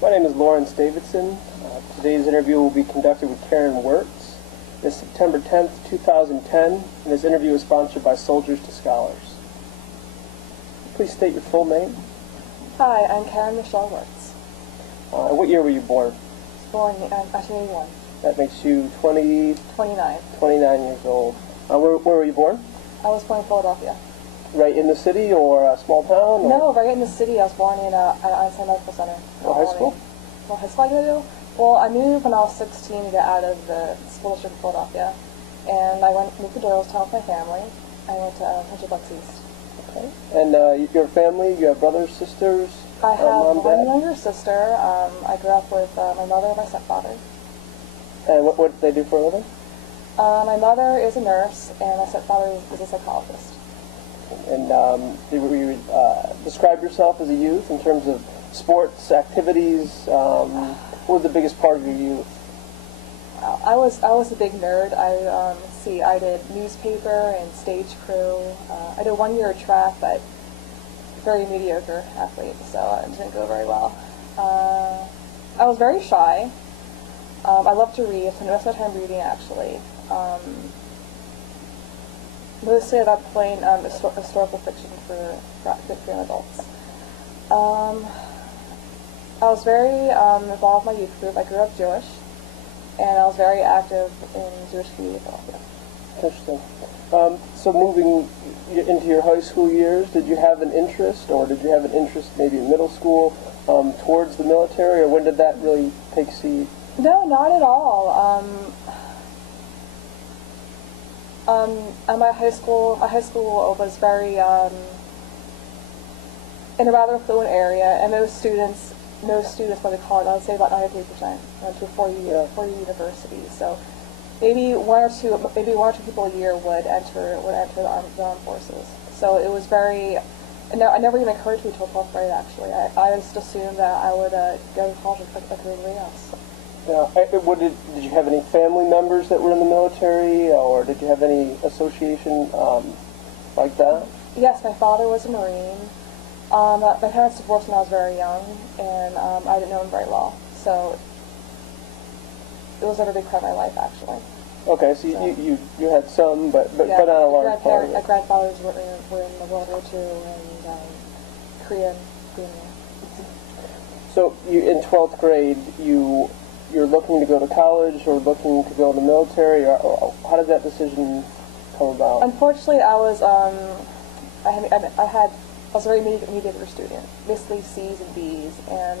My name is Lawrence Davidson. Today's interview will be conducted with Karen Wertz. It's September 10th, 2010, and this interview is sponsored by Soldiers to Scholars. Please state your full name. Hi, I'm Karen Michelle Wertz. What year were you born? Born in 1981. That makes you 29 years old. Where were you born? I was born in Philadelphia. Right in the city or a small town? Or? No, right in the city. I was born in Einstein Medical Center. What high school? What high school I go to? Well, I moved when I was 16 to get out of the school district of Philadelphia. And I moved to Doylestown with my family. I went to Hedgebucks East. Okay. And your family, you have brothers, sisters? I have mom, one dad? younger sister. I grew up with my mother and my stepfather. And what did they do for a living? My mother is a nurse, and my stepfather is a psychologist. And will you describe yourself as a youth in terms of sports, activities? What was the biggest part of your youth? I was a big nerd. I did newspaper and stage crew. I did 1 year of track, but very mediocre athlete, so it didn't go very well. I was very shy. I love to read. I spent most of my time reading, actually. Mostly I got playing historical fiction for young adults. I was very involved in my youth group. I grew up Jewish, and I was very active in Jewish community in Philadelphia. Interesting. So moving into your high school years, did you have an interest, or did you have an interest maybe in middle school towards the military, or when did that really take seed? No, not at all. At my high school was very in a rather affluent area, and most students went to college. I would say about 93% went to a four-year university. So maybe one or two people a year would enter the armed forces. So it was very. I never even occurred to me until 12th grade. Actually, I just assumed that I would go to college like everybody else. Now, did you have any family members that were in the military, or did you have any association like that? Yes, my father was a Marine. My parents divorced when I was very young, and I didn't know him very well. So it was never a big part of my life, actually. Okay, so you had some, but not a large part. My grandfathers were in the World War II and Korea. So in 12th grade, you're looking to go to college or looking to go in the military, or how did that decision come about? Unfortunately, I was a very mediocre student, basically C's and B's, and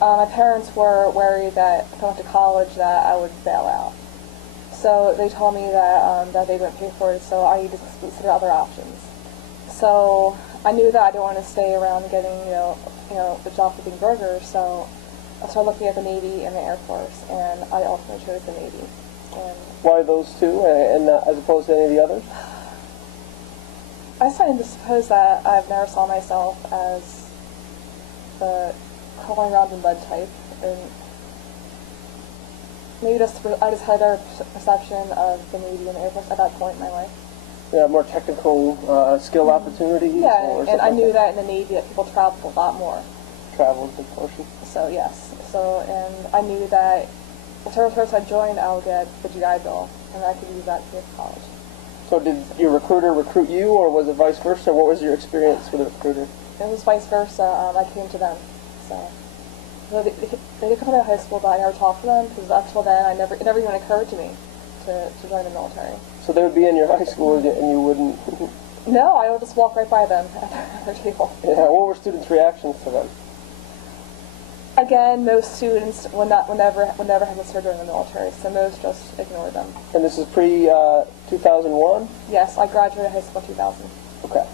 my parents were worried that if I went to college that I would fail out. So they told me that they wouldn't pay for it, so I needed to consider other options. So I knew that I didn't want to stay around getting the job flipping burgers, so I started looking at the Navy and the Air Force, and I ultimately chose the Navy. And why those two, and as opposed to any of the others? I started to suppose that I've never saw myself as the crawling around in mud type, and maybe I just had a perception of the Navy and the Air Force at that point in my life. Yeah, more technical skill opportunities? Yeah, and I knew that in the Navy that people traveled a lot more. Travel is a big portion. So, yes. And I knew that whatever service I joined, I would get the GI Bill, and I could use that to get to college. So did your recruiter recruit you, or was it vice versa? What was your experience with a recruiter? It was vice versa. I came to them. So they did come to high school, but I never talked to them, because up till then, it never even occurred to me to join the military. So they would be in your high school, and you wouldn't? No, I would just walk right by them at their table. Yeah, what were students' reactions to them? Again, most students would never have considered joining the military, so most just ignored them. And this is pre-2001? Yes, I graduated high school in 2000. Okay.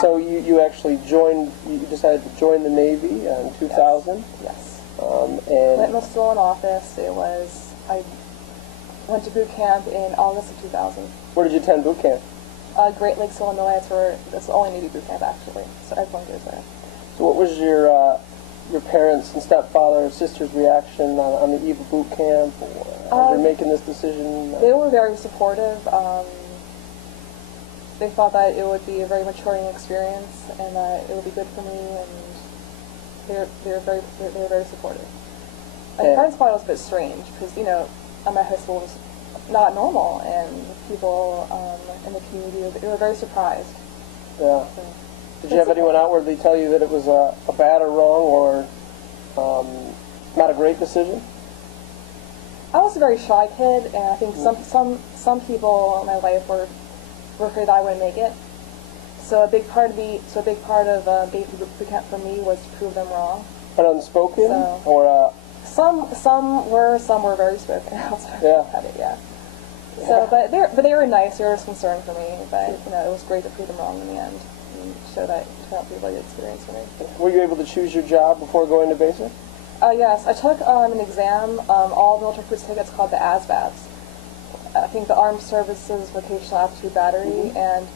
So you actually you decided to join the Navy in 2000? Yes. And Clinton was still in office. I went to boot camp in August of 2000. Where did you attend boot camp? Great Lakes, Illinois. That's the only Navy boot camp, actually, so everyone goes there. So what was your parents and stepfather and sister's reaction on the eve of boot camp, or they're making this decision? They were very supportive. They thought that it would be a very maturing experience, and that it would be good for me, and they were very supportive. My parents thought it was a bit strange because, you know, my high school was not normal, and people in the community, they were very surprised. Yeah. So, did you have anyone outwardly tell you that it was a bad or wrong or not a great decision? I was a very shy kid, and I think some people in my life were afraid I wouldn't make it. So a big part of being boot camp for me was to prove them wrong. An unspoken, So, or some were very spoken. Yeah. About it, yeah. So, but they were nice. They were just concerned for me. But you know, it was great to prove them wrong in the end and show that it turned out to be a really good experience for me. were you able to choose your job before going to basic? Yes, I took an exam, all military police tickets called the ASVABs. I think the Armed Services Vocational Aptitude Battery, and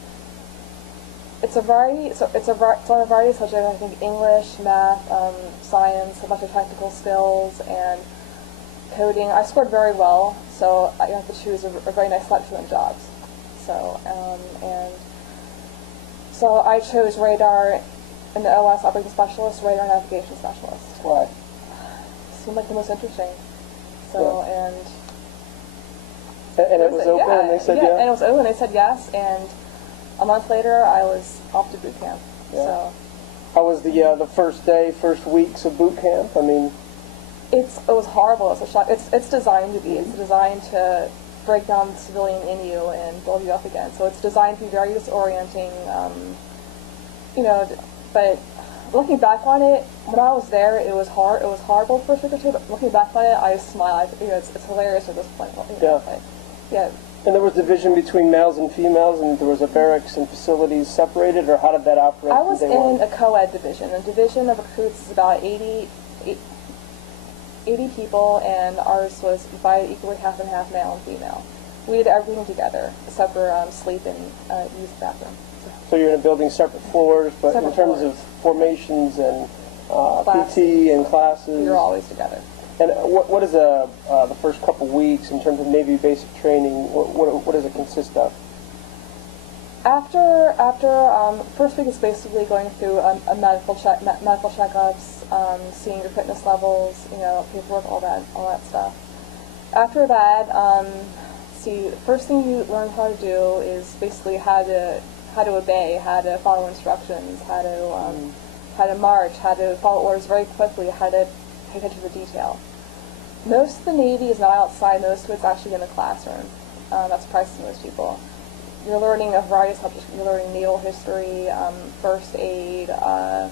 it's a variety. So it's on a variety of subjects. I think English, math, science, a bunch of technical skills, and coding. I scored very well, so I got to choose a very nice selection of jobs. So so I chose radar and the OS operating specialist, radar navigation specialist. Why? Seemed like the most interesting. So Yeah. And it was open, yeah, and they said and it was open. They said yes, and a month later I was off to boot camp. Yeah. So how was the first weeks of boot camp? I mean, it was horrible. It's a shock. It's designed to be. It's designed to break down the civilian in you and build you up again. So it's designed to be very disorienting. You know, but looking back on it, when I was there, it was hard. It was horrible for a week or two. But looking back on it, I smile. You know, it's hilarious at this point. You know, Yeah. But, yeah. and there was division between males and females, and there was a barracks and facilities separated, or how did that operate? I was from day in one? a co-ed division. A division of recruits is about 80 people, and ours was divided equally half and half, male and female. We did everything together, except for sleep and use the bathroom. So you're in a building, separate floors, but Separate in terms floors. of formations and Classes. PT and classes. We were always together. And what is the first couple weeks in terms of Navy basic training? What does it consist of? After first week is basically going through a medical checkups, seeing your fitness levels, you know, paperwork, all that stuff. After that, first thing you learn how to do is basically how to obey, how to follow instructions, how to march, how to follow orders very quickly, how to pay attention to detail. Most of the Navy is not outside. Most of it's actually in the classroom. That's surprising to most people. You're learning a variety of subjects. You're learning naval history, first aid, a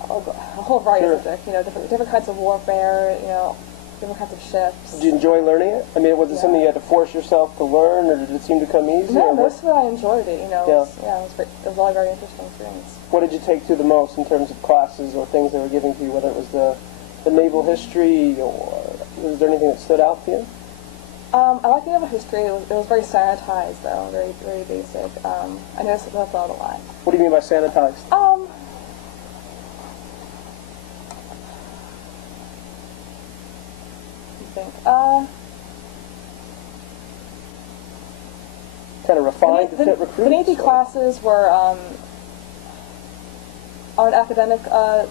whole variety of subjects. You know, different kinds of warfare. You know, different kinds of ships. Did you enjoy learning it? I mean, was it something you had to force yourself to learn, or did it seem to come easy? No, or most of it I enjoyed it. You know, Yeah. it was all a very interesting experience. What did you take through the most in terms of classes or things they were giving to you, whether it was the naval history, or was there anything that stood out to you? I like the naval history. It was very sanitized, though, very very basic. I noticed it felt a lot. What do you mean by sanitized? I think. Kind of refined to fit recruits? The Navy classes were on an academic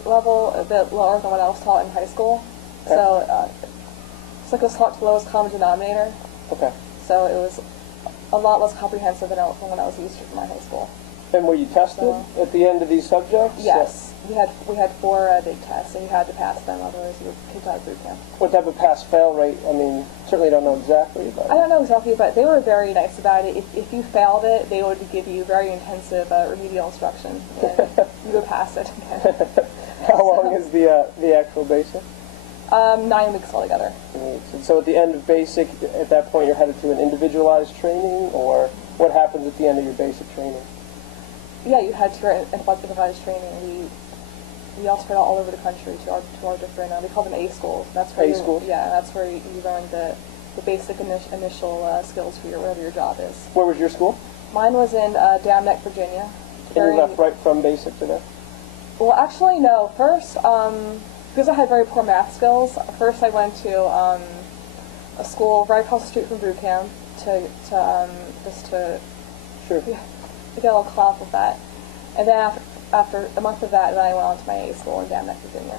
level a bit lower than what I was taught in high school. Okay. So it's like it was taught to the lowest common denominator. Okay. So it was a lot less comprehensive than what I was used to from my high school. And were you tested at the end of these subjects? Yes. We had 4 big tests, and you had to pass them, otherwise you were kicked out of boot camp. What type of pass-fail rate? I mean, certainly don't know exactly, but... I don't know exactly, but they were very nice about it. If you failed it, they would give you very intensive remedial instruction, and you would pass it again. How long is the actual basic? 9 weeks altogether. And so at the end of basic, at that point you're headed to an individualized training, or what happens at the end of your basic training? Yeah, you had to your individualized training. We also spread all over the country to our different, we call them A schools. That's where schools? Yeah, that's where you learn the basic initial skills for whatever your job is. Where was your school? Mine was in Dam Neck, Virginia. And you left right from basic to there? Well, actually, no. First, because I had very poor math skills, first I went to a school right across the street from boot camp to Sure. get a little clout with that. And then after a month of that, then I went on to my A school in Van Nuys, Virginia.